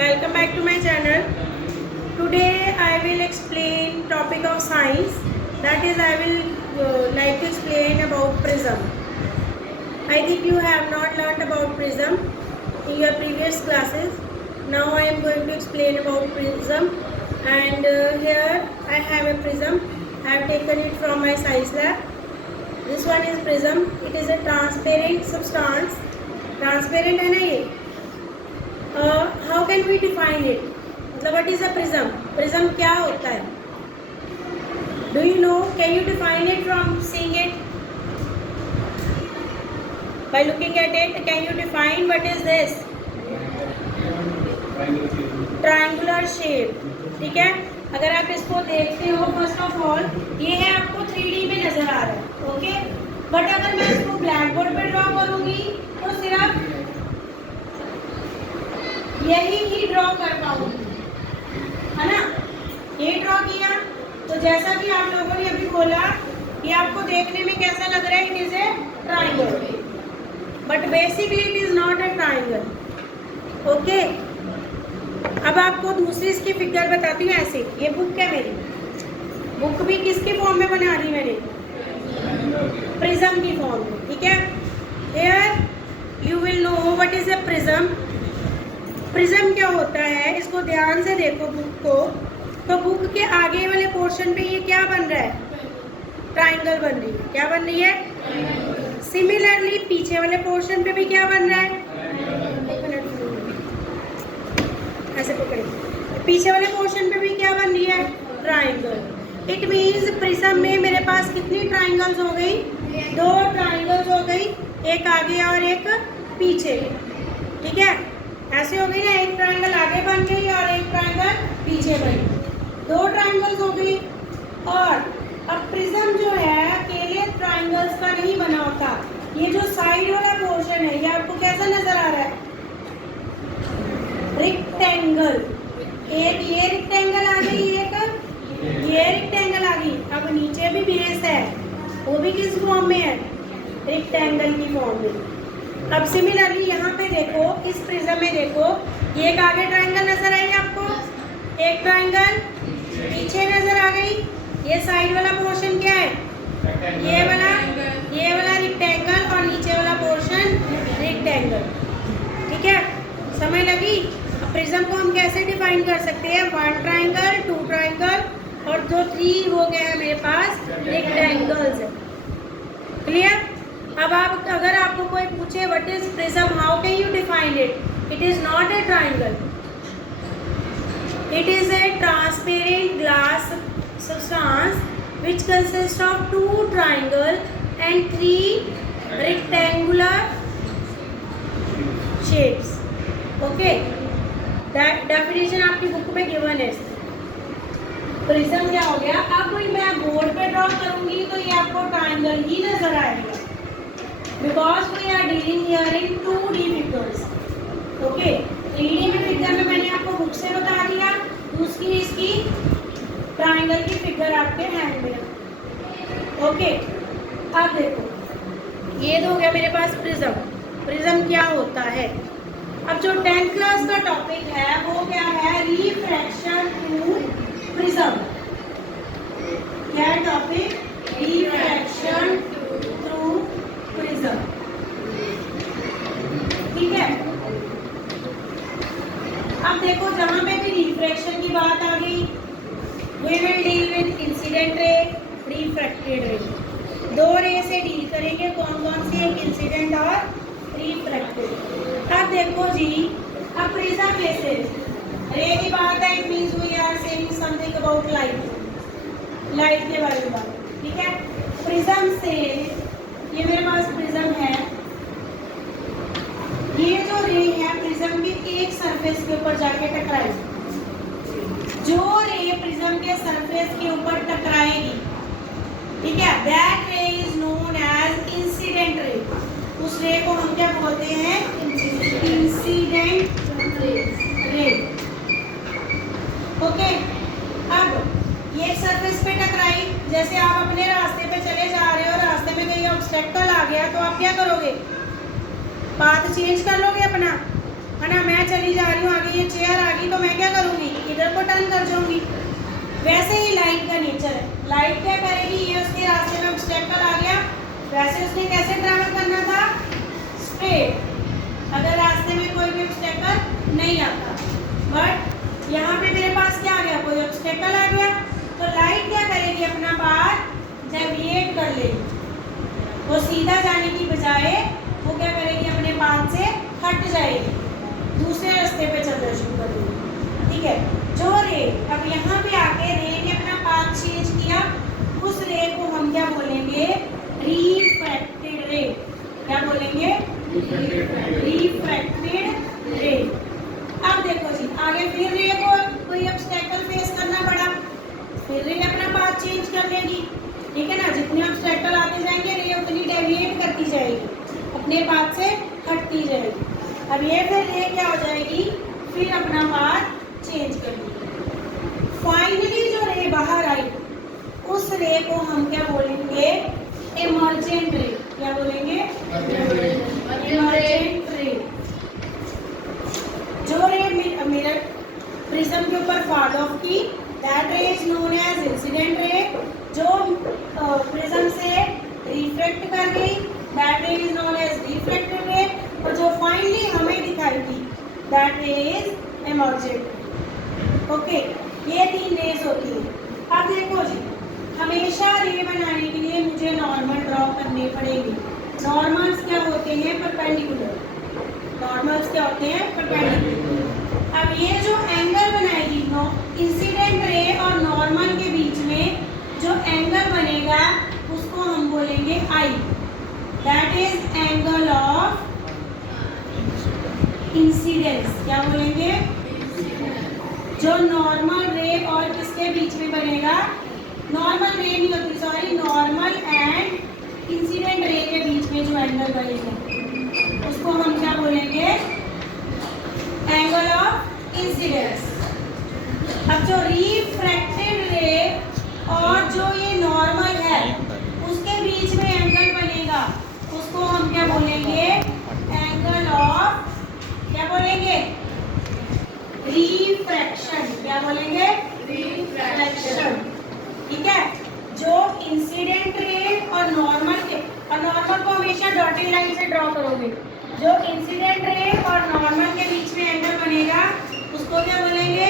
Welcome back to my channel. Today I will explain topic of science. That is, I will like to explain about prism. I think you have not learned about prism in your previous classes. Now I am going to explain about prism. And here I have a prism. I have taken it from my science lab. This one is prism. It is a transparent substance. Transparent है ना ये. How can we define it? मतलब what is a prism? Prism क्या होता है? Do you know? Can you define it from seeing it? By looking at it, can you define what is this? Triangular shape. ठीक है? अगर आप इसको देखते हो, फर्स्ट ऑफ ऑल ये है आपको 3D में नजर आ रहा है, ओके? बट अगर मैं इसको ब्लैक बोर्ड पे ड्रॉ करूंगी तो सिर्फ यही ही ड्रॉ कर पाऊंगी, है ना? ये ड्रॉ किया तो जैसा कि आप लोगों ने अभी बोला, ये आपको देखने में कैसा लग रहा है? It is a triangle, but basically it is not a triangle, okay? अब आपको दूसरी इसकी फिगर बताती हूँ ऐसे. ये बुक है मेरी. बुक भी किसके फॉर्म में बना दी मैंने? प्रिज्म की फॉर्म में, ठीक है? Here you will know what is a prism. Prism क्या होता है, इसको ध्यान से देखो बुक को. तो बुक के आगे वाले पोर्शन पे ये क्या बन रहा है? ट्राइंगल बन रही है. क्या बन रही है? सिमिलरली पीछे वाले पोर्शन पे भी क्या बन रहा है? ऐसे पकड़िए. पीछे वाले पोर्शन पे भी क्या बन रही है? ट्राइंगल. इट मीन्स प्रिज्म में मेरे पास कितनी ट्राइंगल्स हो गई? 2 ट्राइंगल्स हो गई, एक आगे और एक पीछे, ठीक है? ऐसे हो गई ना, एक ट्राइंगल आगे बन गई और एक ट्राइंगल पीछे बन गई. 2 ट्राइंगल्स हो गई. और अब प्रिज्म जो है अकेले ट्राइंगल्स का नहीं बना होता. ये जो साइड वाला पोर्शन है, ये आपको कैसा नजर आ रहा है? रेक्टेंगल. एक ये रेक्टेंगल आ गई, एक ये रेक्टेंगल आ गई. अब नीचे भी बेस है, वो भी किस फॉर्म में है? रेक्टेंगल की फॉर्म में. अब सिमिलरली यहाँ पे देखो, इस प्रिज्म में देखो, ये एक आगे ट्राइंगल नजर आई आपको, एक ट्राइंगल पीछे नजर आ गई. ये साइड वाला पोर्शन क्या है? ये वाला रेक्टेंगल और नीचे वाला पोर्शन रेक्टेंगल, ठीक है? समझ लगी? अब प्रिज्म को हम कैसे डिफाइन कर सकते हैं? 1 ट्राइंगल, 2 ट्राइंगल और जो 3 हो गए हैं मेरे पास रेक्टेंगल्स. क्लियर? अब आप अगर आपको कोई पूछे what is prism, how can you define it? It is not a triangle. It is a transparent glass substance which consists of 2 triangle and 3 rectangular shapes. Okay, that definition आपकी book में given है. Prism क्या हो गया? अब मैं board पे draw करूंगी तो ये आपको ट्राइंगल ही नजर आएगा, because we are dealing here in 2D figures. Okay, 3D में फिगर में मैंने आपको बुक से बता दिया, दूसरी इसकी ट्राइंगल की फिगर आपके हैंड में. ओके, अब देखो, ये तो हो गया मेरे पास प्रिज्म. प्रिज्म क्या होता है? अब जो 10th क्लास का टॉपिक है वो क्या है? Refraction through prism. क्या है टॉपिक? रिफ्रैक्शन थ्रू प्रिज्म, ठीक है? अब देखो, जहां पे भी रिफ्रैक्शन की बात आ गई, we will deal with incident ray, refracted ray. 2 रे से डील करेंगे. कौन कौन सी? एक इंसिडेंट और रिफ्रैक्टेड. अब देखो जी, अब प्रिज्म में से रे की बात है, it means we are saying something about light. Light के बारे में बात, ठीक है? प्रिज्म से ये मेरे पास प्रिज्म है. ये जो रे है प्रिज्म के एक सरफेस के ऊपर जाके टकराएगी. जो रे प्रिज्म के सरफेस के ऊपर टकराएगी, ठीक है, that ray is known as incident रे. उस रे को हम क्या बोलते हैं? Incident ray. ओके, अब ये सरफेस पे टकराई. जैसे आप अपने रास्ते पे चले जा रहे हो, रास्ते में कोई ऑब्स्टेकल आ गया तो आप क्या करोगे? पाथ चेंज कर लोगे अपना, है ना? मैं चली जा रही हूँ, आगे ये चेयर आ इधर को टर्न कर जाऊंगी। वैसे ही लाइट का नेचर है, लाइट क्या करेगी, ये उसके रास्ते में ऑब्स्टेकल आ गया, वैसे उसने कैसे ट्रैवल करना था, स्ट्रेट, अगर रास्ते में कोई भी ऑब्स्टेकल नहीं आता। बट यहाँ पे मेरे पास क्या आ गया, कोई ऑब्स्टेकल आ गया, तो लाइट क्या करेगी, अपना पाथ डेविएट कर लेगी। वो सीधा जाने की बजाय वो क्या करेगी, अपने पाथ से हट जाएगी, दूसरे रास्ते पे चलना शुरू कर देगी। ठीक है, जो रे अब यहाँ पे आके रे ने अपना पाथ चेंज किया, उस रे को हम क्या बोलेंगे, रिफ्रैक्टेड रे। क्या बोलेंगे, रिफ्रैक्टेड रे। अब देखो जी, आगे फिर रे को कोई ऑब्स्टेकल फेस करना पड़ा, फिर रे अपना पाथ चेंज कर लेगी। ठीक है ना, जितने ऑब्स्टेकल आते जाएंगे रे उतनी डेविएट करती जाएगी, अपने पाथ से हटती जाएगी। अब ये फिर रे क्या हो जाएगी, फिर अपना पाथ चेंज कर लेगी। फाइनली जो रे बाहर आई, उस रे को हम क्या बोलेंगे, इमर्जेंट रे। क्या बोलेंगे, इमर्जेंट रे। जो रे मिरर प्रिज्म के ऊपर फॉल ऑफ की, that ray is known as incident ray. जो प्रिज्म से रिफ्लेक्ट कर गई, that ray is known as reflected ray. और जो फाइनली हमें दिखाई दी, that ray is emergent. Okay, ये 3 रेज होती है। अब देखो जी, हमेशा रे बनाने के लिए मुझे नॉर्मल ड्रॉ करने पड़ेंगे। नॉर्मल्स क्या होते हैं, परपेंडिकुलर। नॉर्मल्स क्या होते हैं, परपेंडिकुलर। अब ये जो एंगल बनाएगी इंसिडेंट रे और नॉर्मल के बीच में जो एंगल बनेगा, उसको हम बोलेंगे i. That is angle of incidence. क्या बोलेंगे, जो नॉर्मल रे और किसके बीच में बनेगा, नॉर्मल रे नहीं होती, sorry, normal and incident ray के बीच में जो एंगल बनेगा, उसको हम क्या बोलेंगे, एंगल ऑफ इंसिडेंस। अब जो रिफ्रैक्टेड रे और जो ये नॉर्मल है, उसके बीच में एंगल बनेगा, उसको हम क्या बोलेंगे, एंगल ऑफ, क्या बोलेंगे, रिफ्रैक्शन। क्या बोलेंगे, रिफ्रैक्शन। ठीक है, जो इंसिडेंट रे और नॉर्मल के, और नॉर्मल को हमेशा डॉटेड लाइन से ड्रॉ करोगे, जो इंसिडेंट रे और नॉर्मल के बीच में एंगल बनेगा, उसको क्या बोलेंगे,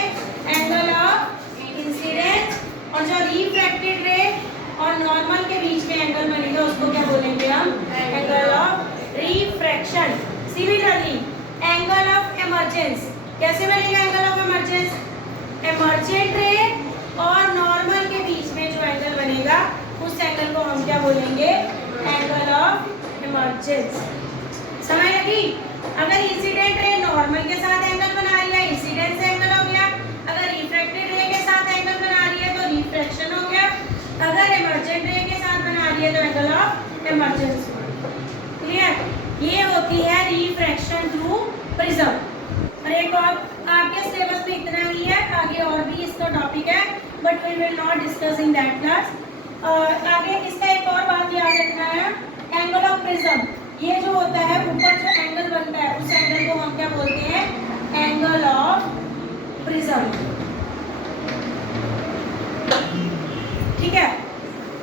एंगल ऑफ इंसिडेंस। और जो रिफ्रैक्टेड रे और नॉर्मल के बीच में एंगल बनेगा, उसको क्या बोलेंगे हम, angle of refraction. Similarly angle of emergence, कैसे बनेगा एंगल ऑफ इमर्जेंस, इमर्जेंट रे और नॉर्मल के बीच में जो एंगल बनेगा, उस एंगल को हम क्या बोलेंगे, एंगल ऑफ इमर्जेंस। समझ लगी। अगर इंसिडेंट रे नॉर्मल के साथ एंगल बना रही है, इंसिडेंस एंगल हो गया। अगर रिफ्रैक्टेड रे के साथ एंगल बना रही है, तो रिफ्रैक्शन हो गया। अगर इमर्जेंट रे के साथ बना रही है, तो एंगल ऑफ इमर्जेंस। क्लियर, ये होती है रिफ्रैक्शन थ्रू प्रिज्म। और एक और आपके सिलेबस में इतना ही है, आगे और भी इसका टॉपिक है, but we will not discuss in that class. आगे इसका एक और बात याद रखना है, एंगल ऑफ प्रिज्म। ये जो होता है, ऊपर जो एंगल बनता है, उस एंगल को हम क्या बोलते हैं, एंगल ऑफ प्रिज्म। ठीक है,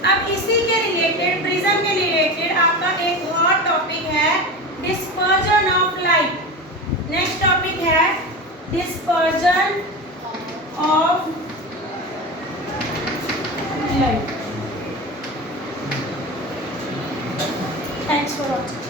अब इसी के रिलेटेड, प्रिज्म के रिलेटेड आपका एक और टॉपिक है, dispersion of light. Next topic है dispersion of light. Thanks for watching.